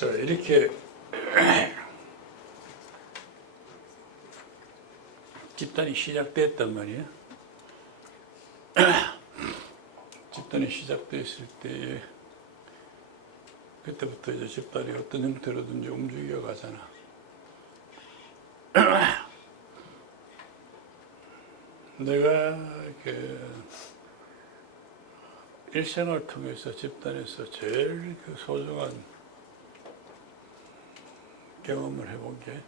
자, 이렇게 집단이 시작됐단 말이에요. 집단이 시작됐을 때 그때부터 이제 집단이 어떤 형태로든지 움직여 가잖아. 내가 그 일생을 통해서 집단에서 제일 그 소중한 경험을 해본 게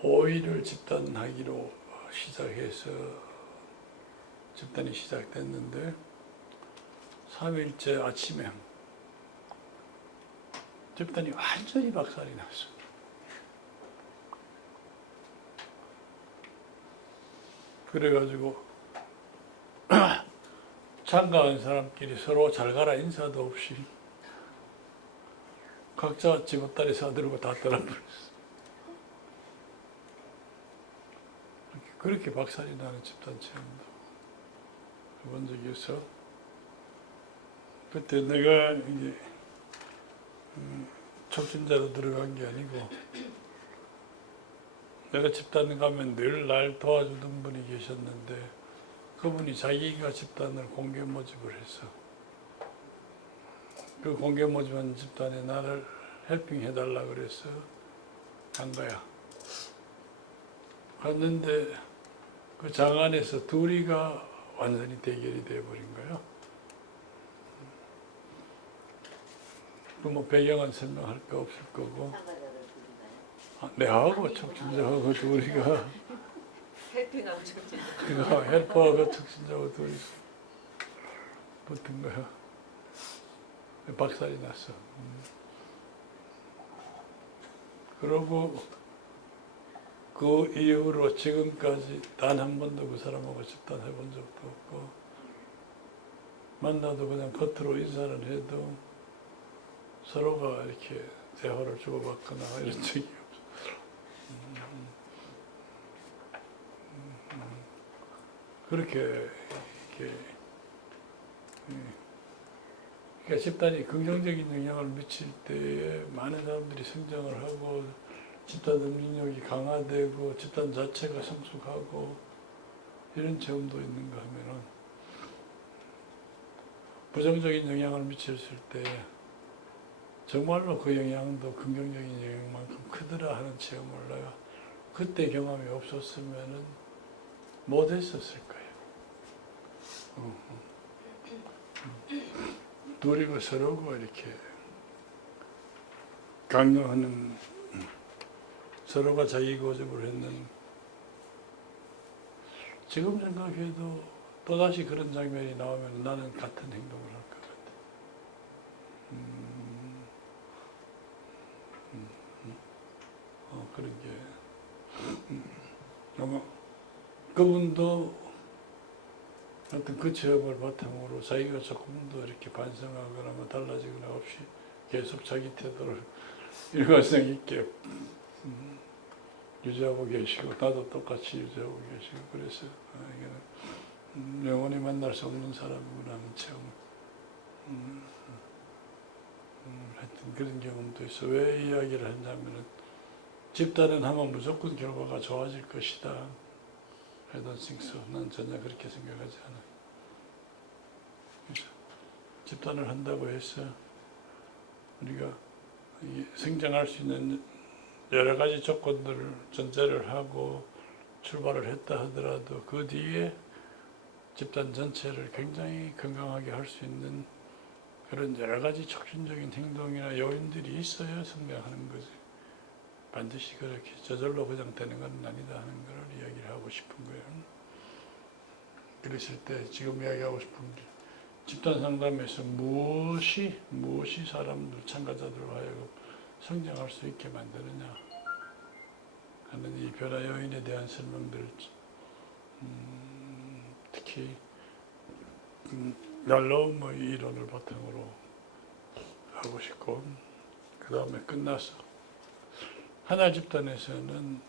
5일을 집단하기로 시작해서 집단이 시작됐는데 3일째 아침에 집단이 완전히 박살이 났어. 그래가지고 참가한 사람끼리 서로 잘 가라 인사도 없이 각자 집앞다리 사들고 다 떠나버렸어. 그렇게 박살이 나는 집단 체험도 해본 적이 있어. 그때 내가 이제 촉진자로 들어간 게 아니고 내가 집단 가면 늘 날 도와주던 분이 계셨는데 그분이 자기가 집단을 공개 모집을 했어. 그 공개 모집한 집단에 나를 헬핑 해달라 그래서 간 거야. 갔는데 그 장 안에서 둘이가 완전히 대결이 돼버린 거야. 그 뭐 배경은 설명할 거 없을 거고. 내하고 촉진자하고 둘이가 헬핑하고 촉진자. 그가 헬퍼하고 촉진자하고 둘이 붙은 거야. 박살이 났어. 그러고 그 이후로 지금까지 단 한 번도 그 사람하고 집단 해본 적도 없고 만나도 그냥 겉으로 인사를 해도 서로가 이렇게 대화를 주고받거나 이런 적이 없어. 그렇게 이렇게 그러니까 집단이 긍정적인 영향을 미칠 때에 많은 사람들이 성장을 하고 집단 능력이 강화되고 집단 자체가 성숙하고 이런 체험도 있는가 하면은 부정적인 영향을 미쳤을 때 정말로 그 영향도 긍정적인 영향만큼 크더라 하는 체험을 내가 그때 경험이 없었으면은 못했었을 거예요. 둘이가 서로가 이렇게 강요하는 서로가 자기 고집을 했는 지금 생각해도 또다시 그런 장면이 나오면 나는 같은 행동을 할 것 같아. 그런 게 아마 그분도 하여튼 그 체험을 바탕으로 자기가 조금 더 이렇게 반성하거나 뭐 달라지거나 없이 계속 자기 태도를 일관성 있게 유지하고 계시고 나도 똑같이 유지하고 계시고 그래서 이게 영원히 만날 수 없는 사람이구나 하는 체험 하여튼 그런 경험도 있어. 왜 이야기를 했냐면은 집단은 하면 무조건 결과가 좋아질 것이다. I don't think so. 난 전혀 그렇게 생각하지 않아. 그래서 집단을 한다고 해서 우리가 성장할 수 있는 여러 가지 조건들을 전제를 하고 출발을 했다 하더라도 그 뒤에 집단 전체를 굉장히 건강하게 할 수 있는 그런 여러 가지 촉진적인 행동이나 요인들이 있어야 성장하는 거지. 반드시 그렇게 저절로 그냥 되는 건 아니다 하는 걸 이야기를 하고 싶은 거예요. 그랬을 때 지금 이야기하고 싶은 게 집단 상담에서 무엇이 사람들, 참가자들로 하여금 성장할 수 있게 만드느냐 하는 이 변화 요인에 대한 설명들 특히 얄로운 뭐 이론을 바탕으로 하고 싶고 그 다음에 끝나서 하나 집단에서는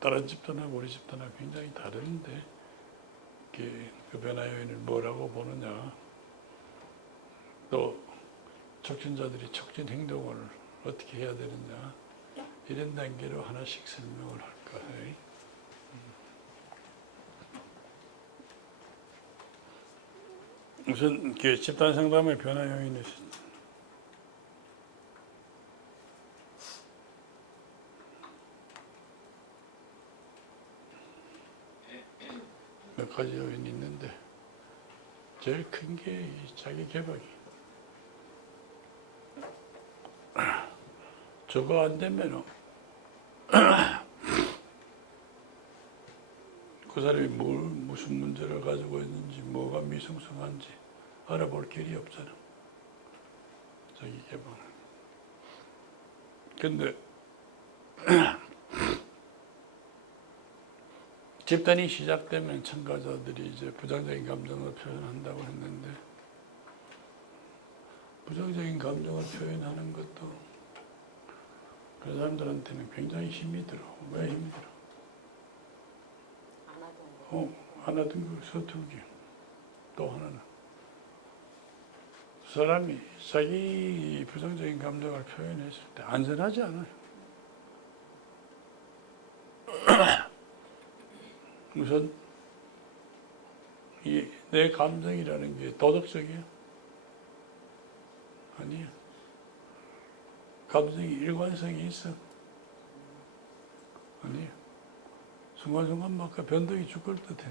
다른 집단하고 우리 집단하고 굉장히 다른데 그 변화 요인을 뭐라고 보느냐 또 촉진자들이 촉진 행동을 어떻게 해야 되느냐 이런 단계로 하나씩 설명을 할까 해. 우선 그 집단 상담의 변화 요인이 몇 가지 요인이 있는데 제일 큰 게 자기 개방이. 저거 안 되면 그 사람이 무슨 문제를 가지고 있는지 뭐가 미성숙한지 알아볼 길이 없잖아. 자기 개방. 근데 집단이 시작되면 참가자들이 이제 부정적인 감정을 표현한다고 했는데 부정적인 감정을 표현하는 것도 그 사람들한테는 굉장히 힘이 들어. 왜 힘이 들어? 안 하던 거 서툴기. 또 하나는 사람이 자기 부정적인 감정을 표현했을 때 안전하지 않아요. 우선 내 감정이라는 게 도덕적이야? 아니야. 감정이 일관성이 있어? 아니야. 순간순간 막 변동이 죽을 듯해.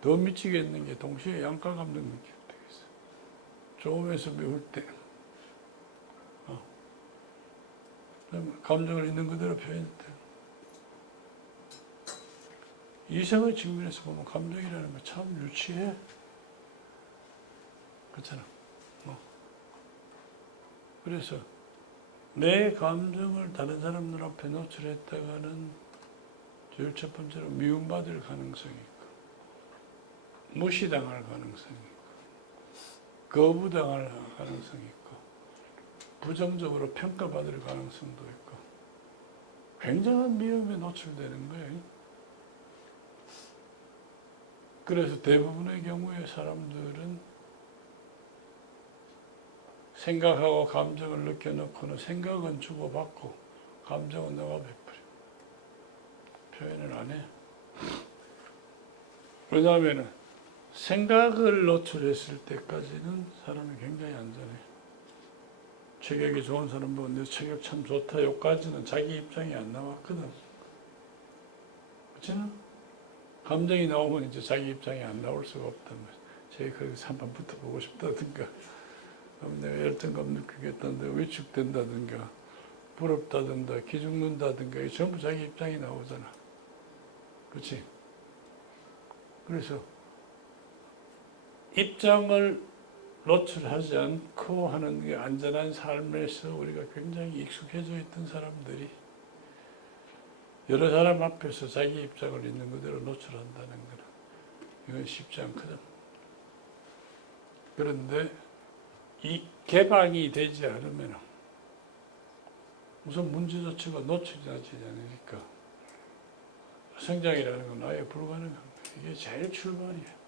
더 미치게 있는 게 동시에 양가 감정 느낄 때가 있어. 좋으면서 미울 때. 감정을 있는 그대로 표현할 때. 이성의 측면에서 보면 감정이라는 거 참 유치해. 그렇잖아. 그래서 내 감정을 다른 사람 눈앞에 노출했다가는 제일 첫 번째로 미움받을 가능성이 있고 무시당할 가능성이 있고 거부당할 가능성이 있고 부정적으로 평가받을 가능성도 있고 굉장한 위험에 노출되는 거예요. 그래서 대부분의 경우에 사람들은 생각하고 감정을 느껴놓고는 생각은 주고받고 감정은 너가 베풀어. 표현을 안 해. 왜냐하면 생각을 노출했을 때까지는 사람이 굉장히 안전해. 체격이 좋은 사람 보면 내 체격 참 좋다. 여기까지는 자기 입장이 안 나왔거든. 그렇잖아? 감정이 나오면 이제 자기 입장이 안 나올 수가 없단 말이야. 제가 거기서 한번 붙어보고 싶다든가, 내가 열등감 느끼겠다든가, 위축된다든가, 부럽다든가, 기죽는다든가, 이게 전부 자기 입장이 나오잖아. 그렇지? 그래서 입장을 노출하지 않고 하는 게 안전한 삶에서 우리가 굉장히 익숙해져 있던 사람들이 여러 사람 앞에서 자기 입장을 있는 그대로 노출한다는 거는 이건 쉽지 않거든. 그런데 이 개방이 되지 않으면 우선 문제 자체가 노출되지 않으니까 성장이라는 건 아예 불가능한 거예요. 이게 제일 출발이에요.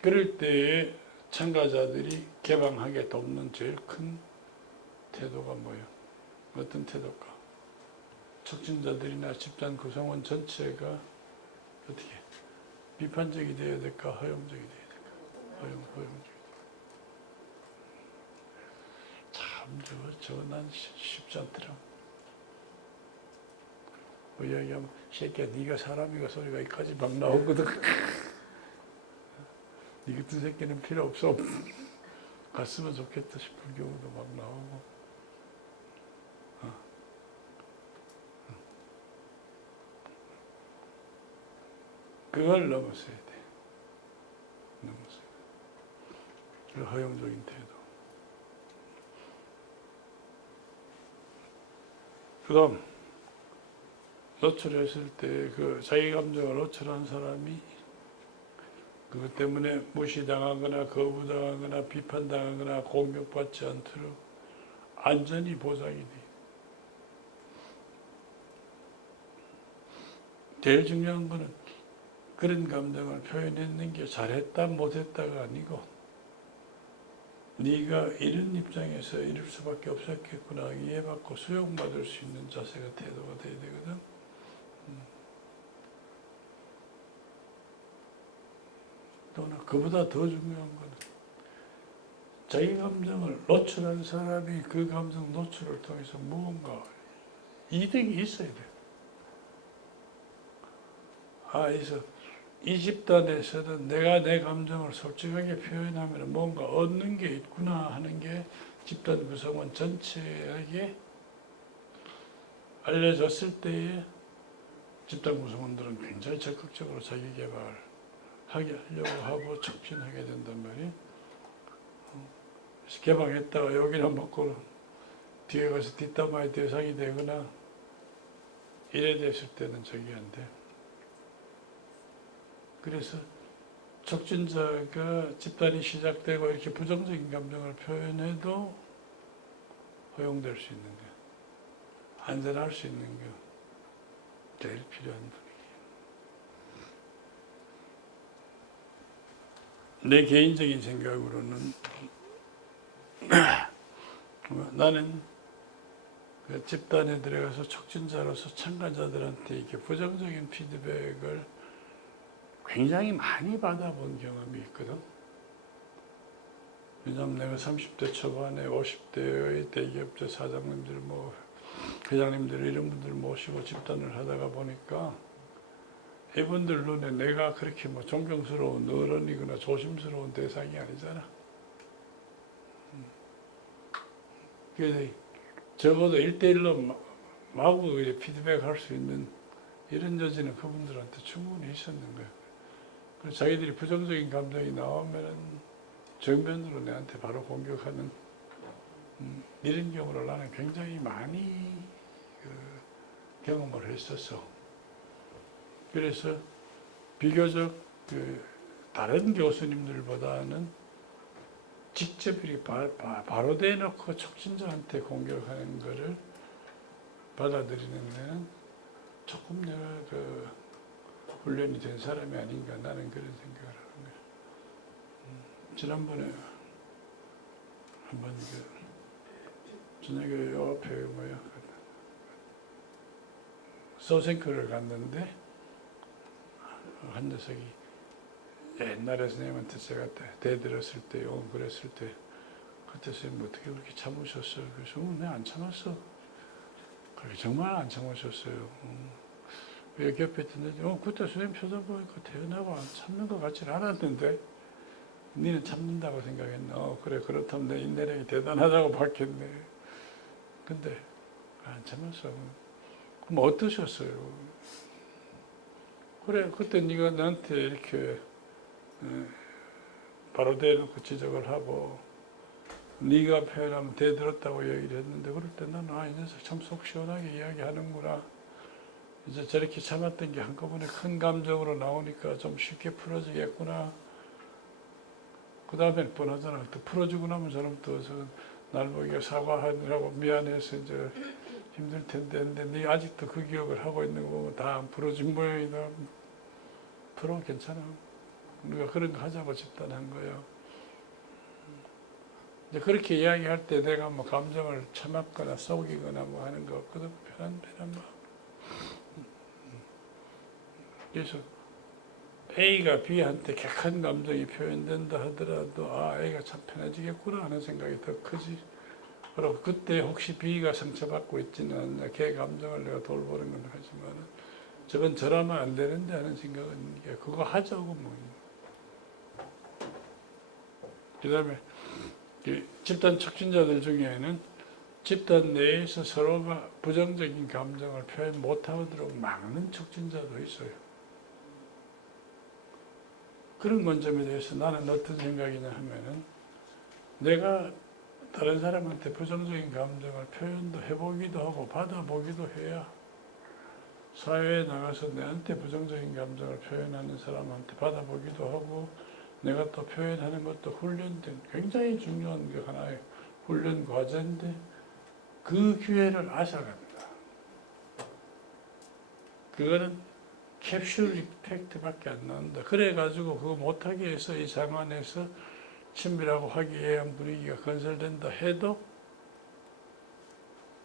그럴 때에 참가자들이 개방하게 돕는 제일 큰 태도가 뭐예요? 어떤 태도가? 촉진자들이나 집단 구성원 전체가 어떻게 비판적이 되어야 될까? 허용적이 되어야 될까? 허용적이. 참 저거 난 쉽지 않더라. 이야기하면 새끼야 네가 사람이가 소리가 여기까지 막 나오거든. 네 같은 새끼는 필요 없어. 갔으면 좋겠다 싶은 경우도 막 나오고. 그걸 넘어서야 돼. 넘어서야 돼. 그 허용적인 태도. 그 다음 노출했을 때 그 자기 감정을 노출한 사람이 그것 때문에 무시당하거나 거부당하거나 비판당하거나 공격받지 않도록 안전이 보장이 돼. 제일 중요한 거는 그런 감정을 표현했는 게 잘했다 못했다가 아니고 네가 이런 입장에서 이럴 수밖에 없었겠구나 이해받고 수용받을 수 있는 자세가 태도가 돼야 되거든. 또는 그보다 더 중요한 건 자기 감정을 노출한 사람이 그 감정 노출을 통해서 무언가 이득이 있어야 돼. 그래서 이 집단에서는 내가 내 감정을 솔직하게 표현하면 뭔가 얻는 게 있구나 하는 게 집단 구성원 전체에게 알려졌을 때에 집단 구성원들은 굉장히 적극적으로 자기 개발을 하려고 하고 촉진하게 된단 말이에요. 그래서 개방했다가 여기나 먹고 뒤에 가서 뒷담화의 대상이 되거나 이래 됐을 때는 저기 안 돼. 그래서 촉진자가 집단이 시작되고 이렇게 부정적인 감정을 표현해도 허용될 수 있는 거, 안전할 수 있는 게 제일 필요한 분위기. 내 개인적인 생각으로는 나는 그 집단에 들어가서 촉진자로서 참가자들한테 이렇게 부정적인 피드백을 굉장히 많이 받아본 경험이 있거든. 왜냐하면 내가 30대 초반에 50대의 대기업체 사장님들, 회장님들 이런 분들 모시고 집단을 하다가 보니까 이분들 눈에 내가 그렇게 존경스러운 어른이거나 조심스러운 대상이 아니잖아. 그래서 적어도 1대1로 마구 피드백할 수 있는 이런 여지는 그분들한테 충분히 있었는 거예요. 그래서 자기들이 부정적인 감정이 나오면 정면으로 내한테 바로 공격하는 이런 경우를 나는 굉장히 많이 경험을 했었어. 그래서 비교적 다른 교수님들보다는 직접 이렇게 바로 대놓고 촉진자한테 공격하는 것을 받아들이는 데는 조금 내가 훈련이 된 사람이 아닌가 나는 그런 생각을 하는 거예요. 지난번에 한번 저녁에 요 앞에 서생크를 갔는데 한 녀석이 옛날에 선생님한테 제가 대들었을 때 그랬을 때 그때 선생님 어떻게 그렇게 참으셨어요? 그래서 네, 안 참았어. 그렇게 정말 안 참으셨어요. 왜 옆에 있는데 그때 선생님 표정 보니까 태어나고 안 참는 것 같지는 않았는데 니는 참는다고 생각했나? 그래 그렇다면 내 인내력이 대단하다고 봤겠네. 근데 안 참았어. 그럼 어떠셨어요? 그래 그때 네가 나한테 이렇게 바로 대놓고 지적을 하고 네가 표현하면 대들었다고 얘기를 했는데 그럴 때 나는 이 녀석 참 속 시원하게 이야기하는구나. 이제 저렇게 참았던 게 한꺼번에 큰 감정으로 나오니까 좀 쉽게 풀어지겠구나. 그 다음에 뻔하잖아. 또 풀어주고 나면 저는 또 날 보기가 사과하느라고 미안해서 이제 힘들 텐데 근데 네 아직도 그 기억을 하고 있는 거 보면 다 안 풀어진 모양이다. 풀어 괜찮아. 우리가 그런 거 하자고 집단한 거예요. 이제 그렇게 이야기할 때 내가 감정을 참았거나 속이거나 하는 거 없거든. 편한 마음. 그래서 A가 B한테 격한 감정이 표현된다 하더라도 A가 참 편해지겠구나 하는 생각이 더 크지. 그리고 그때 혹시 B가 상처받고 있지는 않나 걔 감정을 내가 돌보는 건 하지만 저건 저라면 안 되는데 하는 생각은 그거 하자고 그 다음에 집단 촉진자들 중에는 집단 내에서 서로가 부정적인 감정을 표현 못하도록 막는 촉진자도 있어요. 그런 관점에 대해서 나는 어떤 생각이냐 하면은 내가 다른 사람한테 부정적인 감정을 표현도 해보기도 하고 받아보기도 해야 사회에 나가서 내한테 부정적인 감정을 표현하는 사람한테 받아보기도 하고 내가 또 표현하는 것도 훈련된 굉장히 중요한 게 하나의 훈련 과제인데 그 기회를 앗아갑니다. 그거는 캡슐 이펙트밖에 안 나온다. 그래가지고 그거 못하게 해서 이 상황에서 친밀하고 화기애애한 분위기가 건설된다 해도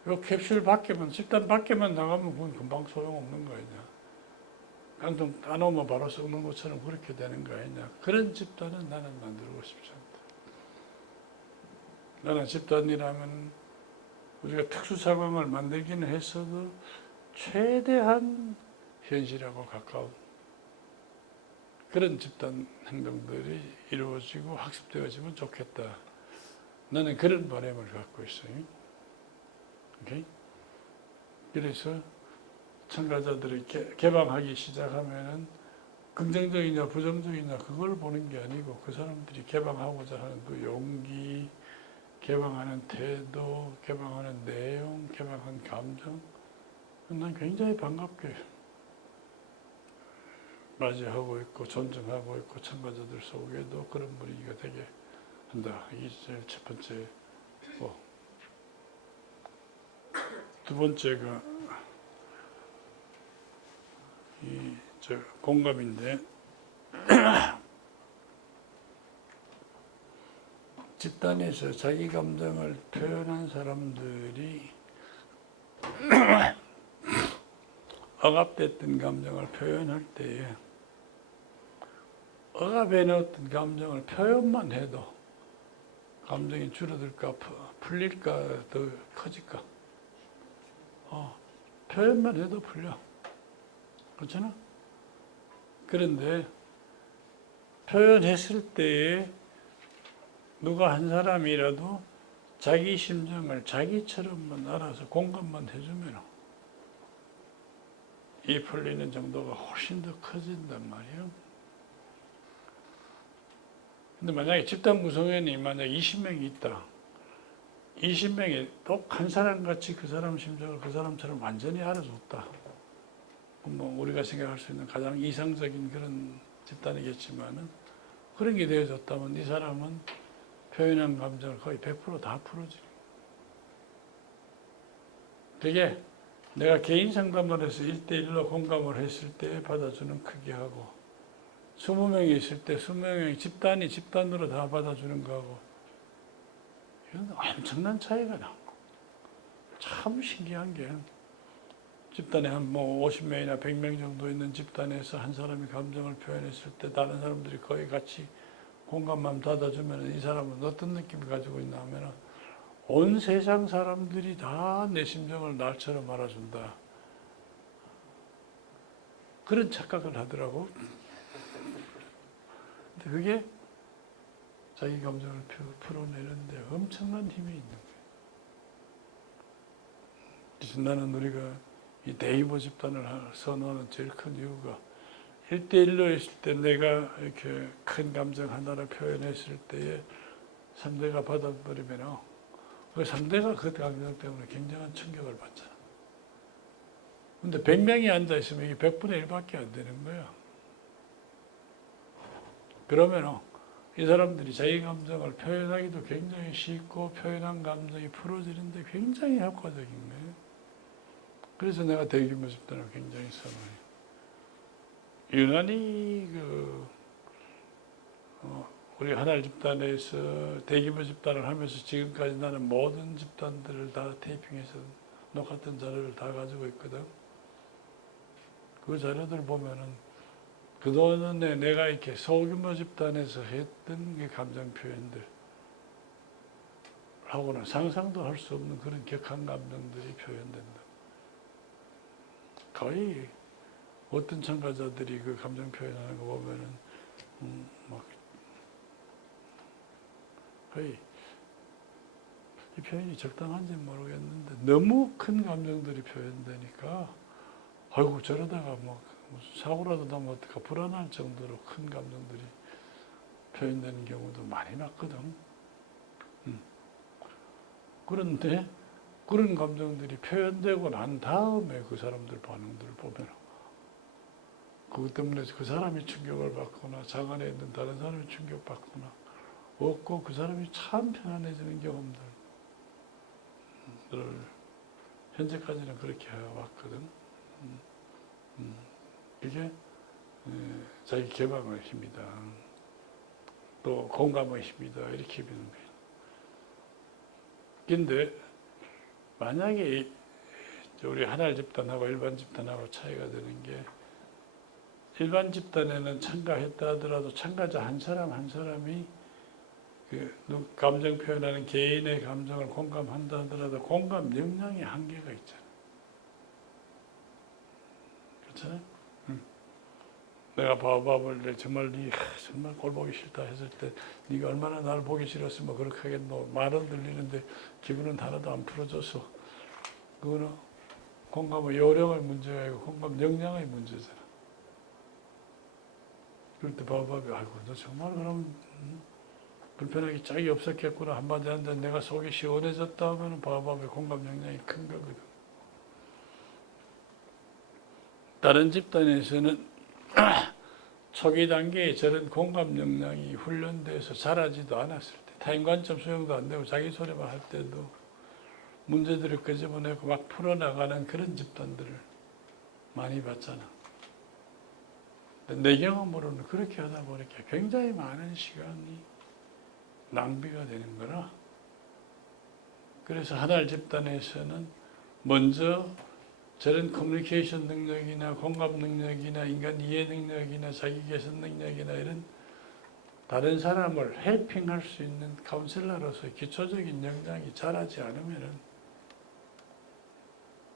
요 캡슐 밖에만 집단 밖에만 나가면 그건 금방 소용없는 거 아니냐. 깡통 따놓으면 바로 썩는 것처럼 그렇게 되는 거 아니냐. 그런 집단은 나는 만들고 싶지 않다. 나는 집단이라면 우리가 특수 상황을 만들기는 했어도 최대한 현실하고 가까운 그런 집단 행동들이 이루어지고 학습되어지면 좋겠다. 나는 그런 바람을 갖고 있어요. 오케이? 그래서 참가자들이 개방하기 시작하면은 긍정적이냐 부정적이냐 그걸 보는 게 아니고 그 사람들이 개방하고자 하는 그 용기, 개방하는 태도, 개방하는 내용, 개방한 감정, 난 굉장히 반갑게 맞이하고 있고 존중하고 있고 참가자들 속에도 그런 분위기가 되게 한다. 이게 제일 첫 번째고, 두 번째가 이 공감인데 집단에서 자기 감정을 표현한 사람들이 억압됐던 감정을 표현할 때에 억압해 놓았던 감정을 표현만 해도 감정이 줄어들까 풀릴까 더 커질까? 표현만 해도 풀려. 그렇잖아? 그런데 표현했을 때에 누가 한 사람이라도 자기 심정을 자기처럼만 알아서 공감만 해주면 이 풀리는 정도가 훨씬 더 커진단 말이에요. 근데 만약에 집단 구성원이 만약 20명이 있다. 20명이 똑 한 사람 같이 그 사람 심정을 그 사람처럼 완전히 알아줬다. 뭐 우리가 생각할 수 있는 가장 이상적인 그런 집단이겠지만은 그런 게 되어졌다면 이 사람은 표현한 감정을 거의 100%다 풀어지는. 되게 내가 개인 상담을 해서 1대1로 공감을 했을 때 받아주는 크기하고 20명이 있을 때 20명이 집단으로 다 받아주는 거하고 이건 엄청난 차이가 나. 참 신기한 게 집단에 한 50명이나 100명 정도 있는 집단에서 한 사람이 감정을 표현했을 때 다른 사람들이 거의 같이 공감만 받아주면 이 사람은 어떤 느낌을 가지고 있나 하면 온 세상 사람들이 다 내 심정을 날처럼 알아준다. 그런 착각을 하더라고. 근데 그게 자기 감정을 풀어내는데 엄청난 힘이 있는 거예요. 그래서 나는 우리가 이 네이버 집단을 선호하는 제일 큰 이유가 1대1로 있을 때 내가 이렇게 큰 감정 하나를 표현했을 때에 상대가 받아버리면 그 상대가 그 감정 때문에 굉장한 충격을 받잖아. 근데 100명이 앉아있으면 이게 100분의 1밖에 안 되는 거야. 그러면 이 사람들이 자기 감정을 표현하기도 굉장히 쉽고 표현한 감정이 풀어지는데 굉장히 효과적인 거예요. 그래서 내가 대규모 집단을 굉장히 선호해요. 유난히 우리 하나의 집단에서 대규모 집단을 하면서 지금까지 나는 모든 집단들을 다 테이핑해서 녹았던 자료를 다 가지고 있거든. 그 자료들 보면은 그동안에 내가 이렇게 소규모 집단에서 했던 게 감정 표현들 하고는 상상도 할 수 없는 그런 격한 감정들이 표현된다. 거의 어떤 참가자들이 그 감정 표현하는 거 보면은 막 거의 이 표현이 적당한지 모르겠는데 너무 큰 감정들이 표현되니까 아이고 저러다가 뭐 사고라도 나면 어떡하 불안할 정도로 큰 감정들이 표현되는 경우도 많이 났거든. 그런데 그런 감정들이 표현되고 난 다음에 그 사람들 반응들을 보면 그것 때문에 그 사람이 충격을 받거나 자간에 있는 다른 사람이 충격받거나 없고 그 사람이 참 편안해지는 경험들을 현재까지는 그렇게 해왔거든. 이게 자기 개방의 힘이다. 또 공감의 힘이다 이렇게 믿는 거예요. 근데 만약에 우리 하나님 집단하고 일반 집단하고 차이가 되는 게 일반 집단에는 참가했다 하더라도 참가자 한 사람 한 사람이 감정 표현하는 개인의 감정을 공감한다 하더라도 공감 역량의 한계가 있잖아. 그렇잖아요? 내가 바오밥을 정말 정말 꼴 보기 싫다 했을 때 네가 얼마나 나를 보기 싫었으면 그렇게 하겠노. 말은 들리는데 기분은 하나도 안 풀어져서 그거는 공감의 요령의 문제가 아니고 공감 역량의 문제잖아. 그럴 때 바오밥이 아이고 너 정말 그럼 불편하게 짝이 없었겠구나. 한마디 한데 내가 속이 시원해졌다 하면 바오밥의 공감 역량이 큰 거거든. 다른 집단에서는 초기 단계에 저런 공감 역량이 훈련돼서 자라지도 않았을 때 타인 관점 수용도 안 되고 자기 소리만 할 때도 문제들을 끄집어내고 막 풀어나가는 그런 집단들을 많이 봤잖아. 내 경험으로는 그렇게 하다 보니까 굉장히 많은 시간이 낭비가 되는 거라. 그래서 하나님 집단에서는 먼저 저런 커뮤니케이션 능력이나 공감 능력이나 인간 이해 능력이나 자기 개선 능력이나 이런 다른 사람을 헬핑할 수 있는 카운셀러로서의 기초적인 역량이 자라지 않으면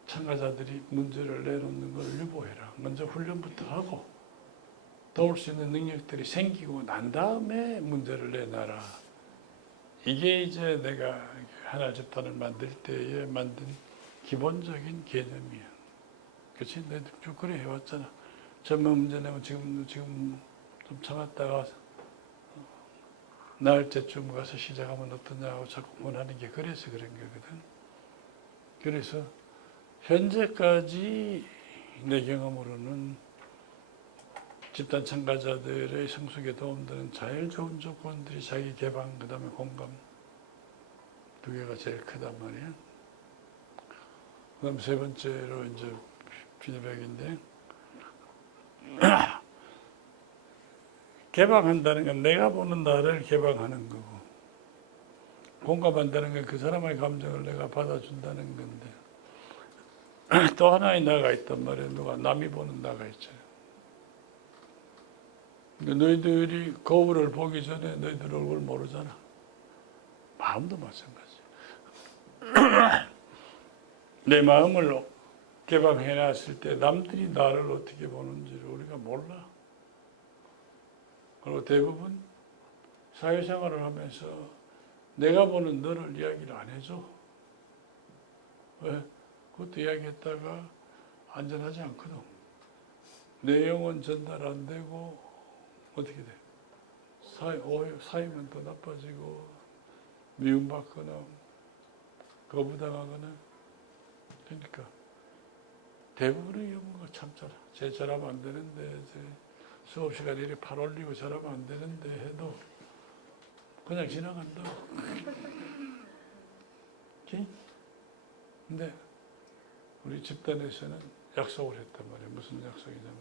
참가자들이 문제를 내놓는 걸 유보해라. 먼저 훈련부터 하고 도울 수 있는 능력들이 생기고 난 다음에 문제를 내놔라. 이게 이제 내가 하나 집단을 만들 때에 만든 기본적인 개념이야. 그렇지? 내가 쭉 그래 해왔잖아. 처음에 문제 내면 지금 좀 참았다가 나흘째쯤 가서 시작하면 어떠냐고 자꾸 원하는 게 그래서 그런 거거든. 그래서 현재까지 내 경험으로는 집단 참가자들의 성숙에 도움되는 제일 좋은 조건들이 자기 개방, 그 다음에 공감 두 개가 제일 크단 말이야. 그 다음 세 번째로 이제 피드백인데 개방한다는 건 내가 보는 나를 개방하는 거고 공감한다는 건 그 사람의 감정을 내가 받아준다는 건데 또 하나의 나가 있단 말이에요. 누가 남이 보는 나가 있잖아요. 너희들이 거울을 보기 전에 너희들 얼굴 모르잖아. 마음도 마찬가지야. 내 마음을 개방해놨을 때 남들이 나를 어떻게 보는지를 우리가 몰라. 그리고 대부분 사회생활을 하면서 내가 보는 너를 이야기를 안 해줘. 왜? 그것도 이야기했다가 안전하지 않거든. 내용은 전달 안 되고 어떻게 돼? 사이면 더 나빠지고 미움받거나 거부당하거나 그러니까 대부분의 경우가 참잖아. 제 저러면 안 되는데 수업 시간에 이렇게 팔 올리고 저러면 안 되는데 해도 그냥 지나간다. 근데 우리 집단에서는 약속을 했단 말이에요. 무슨 약속이냐면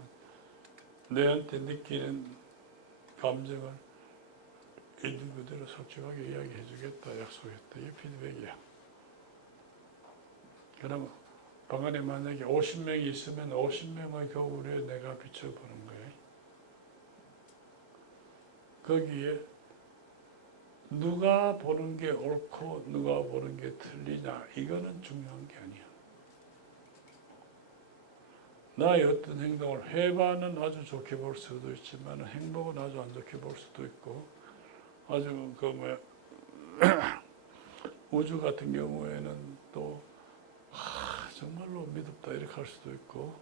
내한테 느끼는 감정을 있는 그대로 솔직하게 이야기해 주겠다 약속했다. 이게 피드백이야. 그러면 방 안에 만약에 50명이 있으면 50명의 거울에 내가 비춰보는 거예요. 거기에 누가 보는 게 옳고 누가 보는 게 틀리냐 이거는 중요한 게 아니야. 나의 어떤 행동을 해봐는 아주 좋게 볼 수도 있지만 행복은 아주 안 좋게 볼 수도 있고 아주 우주 같은 경우에는 또 정말로 믿었다 이렇게 할 수도 있고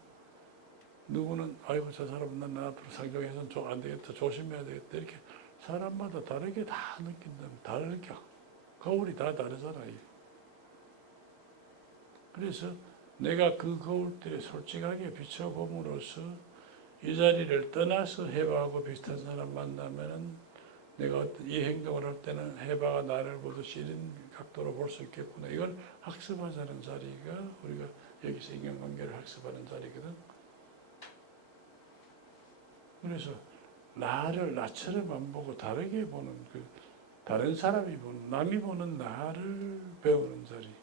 누구는 아이고 저 사람은 난 앞으로 상종해서는 안 되겠다 조심해야 되겠다 이렇게 사람마다 다르게 다 느낀다면 다르게 거울이 다 다르잖아. 그래서 내가 그 거울대에 솔직하게 비춰봄으로써 이 자리를 떠나서 해바하고 비슷한 사람 만나면은 내가 어떤 이 행동을 할 때는 해바가 나를 보듯이 이런 각도로 볼 수 있겠구나. 이걸 학습하자는 자리가 우리가 여기서 인간관계를 학습하는 자리거든. 그래서 나를 나처럼 안 보고 다르게 보는 그 다른 사람이 보는 남이 보는 나를 배우는 자리.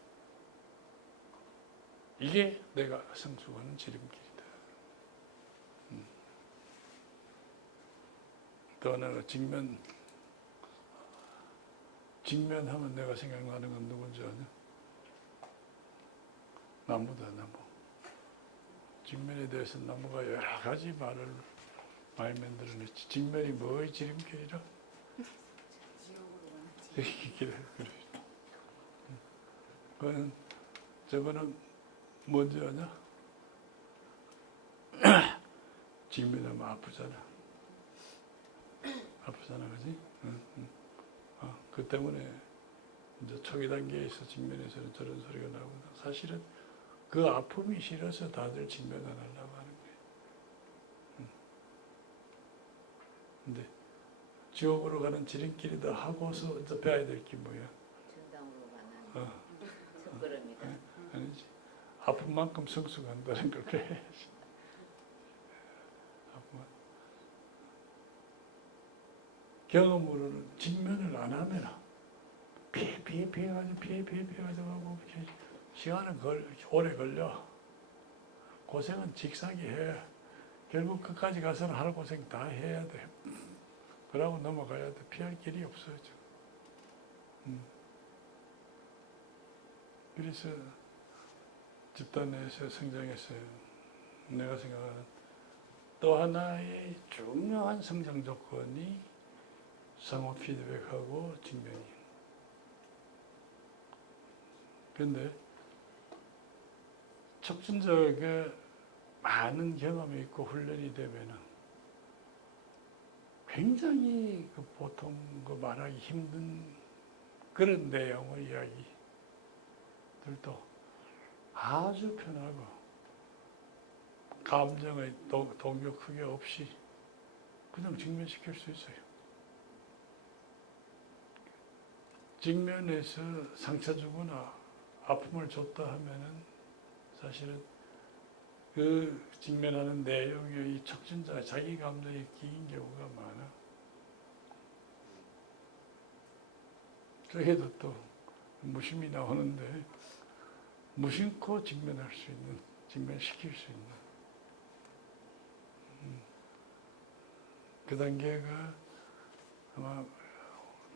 이게 내가 성숙하는 지름길이다. 또 하나가 직면하면 내가 생각나는 건 누군지 아냐? 나무다, 나무. 직면에 대해서 나무가 여러 가지 말을 많이 만들어냈지. 직면이 뭐의 지름길이라? 지름길이라 그래. 그거는 저거는 뭔지 아냐? 직면하면 아프잖아. 아프잖아, 그지? 그 때문에 이제 초기 단계에서 직면에서는 저런 소리가 나오거든. 사실은 그 아픔이 싫어서 다들 직면 안 하려고 하는 거예요. 근데 지옥으로 가는 지름길이다 하고서 이제 배워야 될 게 뭐야? 정당으로 가는 첫걸음이다. 아니지. 아픈 만큼 성숙한다는 걸 배워야지. 경험으로는 직면을 안 하면 피해가지고 하고 시간은 오래 걸려. 고생은 직사기 해. 결국 끝까지 가서는 할 고생 다 해야 돼. 그러고 넘어가야 돼. 피할 길이 없어요. 그래서 집단 내에서 성장했어요. 내가 생각하는 또 하나의 중요한 성장 조건이 상호 피드백하고 직면이에요. 그런데 촉진적에 많은 경험이 있고 훈련이 되면은 굉장히 그 보통 그 말하기 힘든 그런 내용의 이야기들도 아주 편하고 감정의 동요 크게 없이 그냥 직면시킬 수 있어요. 직면에서 상처 주거나 아픔을 줬다 하면은 사실은 그 직면하는 내용의 이 촉진자 자기 감정이 끼인 경우가 많아. 그래도 또 무심히 나오는데 무심코 직면할 수 있는, 직면시킬 수 있는 그 단계가 아마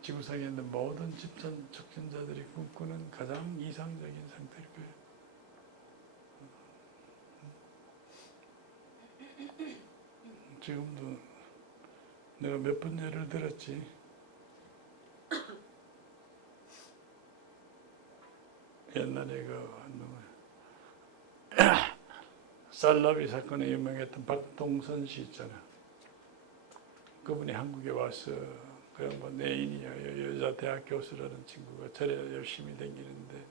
지구상에 있는 모든 집단 촉진자들이 꿈꾸는 가장 이상적인 상태일 거예요. 지금도 내가 몇 번 예를 들었지. 옛날에 쌀라비 사건에 유명했던 박동선 씨 있잖아. 그분이 한국에 와서 그냥 뭐 내인이야 여자 대학 교수라는 친구가 절에 열심히 다니는데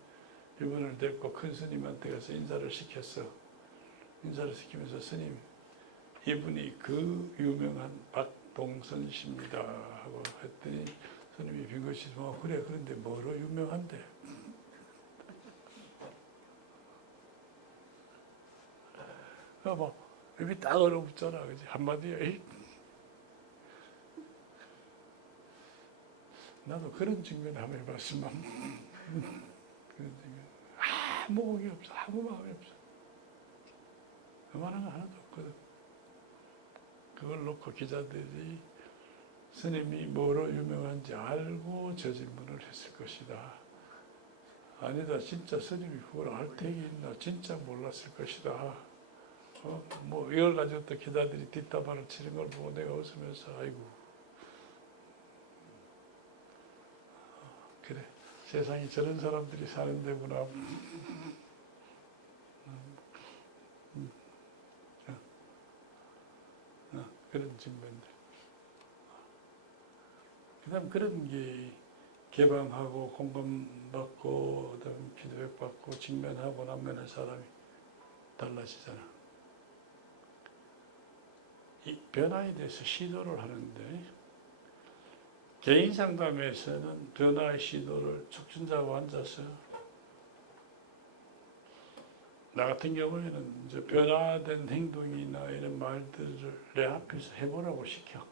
이분을 데리고 큰 스님한테 가서 인사를 시켰어. 인사를 시키면서 스님 이분이 그 유명한 박동선 씨입니다 하고 했더니 스님이 빙긋이 그래 그런데 뭐로 유명한데? 뭐 입이 딱 얼어붙잖아, 그지? 한마디에 나도 그런 직면 한번 해봤지만 그런 직면 아무 의미 없어, 아무 마음이 없어. 그만한 거 하나도 없거든. 그걸 놓고 기자들이 스님이 뭐로 유명한지 알고 저 질문을 했을 것이다. 아니다, 진짜 스님이 그걸 알 택이 있나? 진짜 몰랐을 것이다. 뭐 이걸 가지고 또 기자들이 뒷담화를 치는 걸 보고 내가 웃으면서 아이고 그래 세상이 저런 사람들이 사는 데구나. 그런 측면들. 그다음 그런 게 개방하고 공감받고 그다음 피드백받고 직면하고 나면은 사람이 달라지잖아. 이 변화에 대해서 시도를 하는데 개인 상담에서는 변화의 시도를 촉진자하고 앉아서 나 같은 경우에는 이제 변화된 행동이나 이런 말들을 내 앞에서 해보라고 시켜.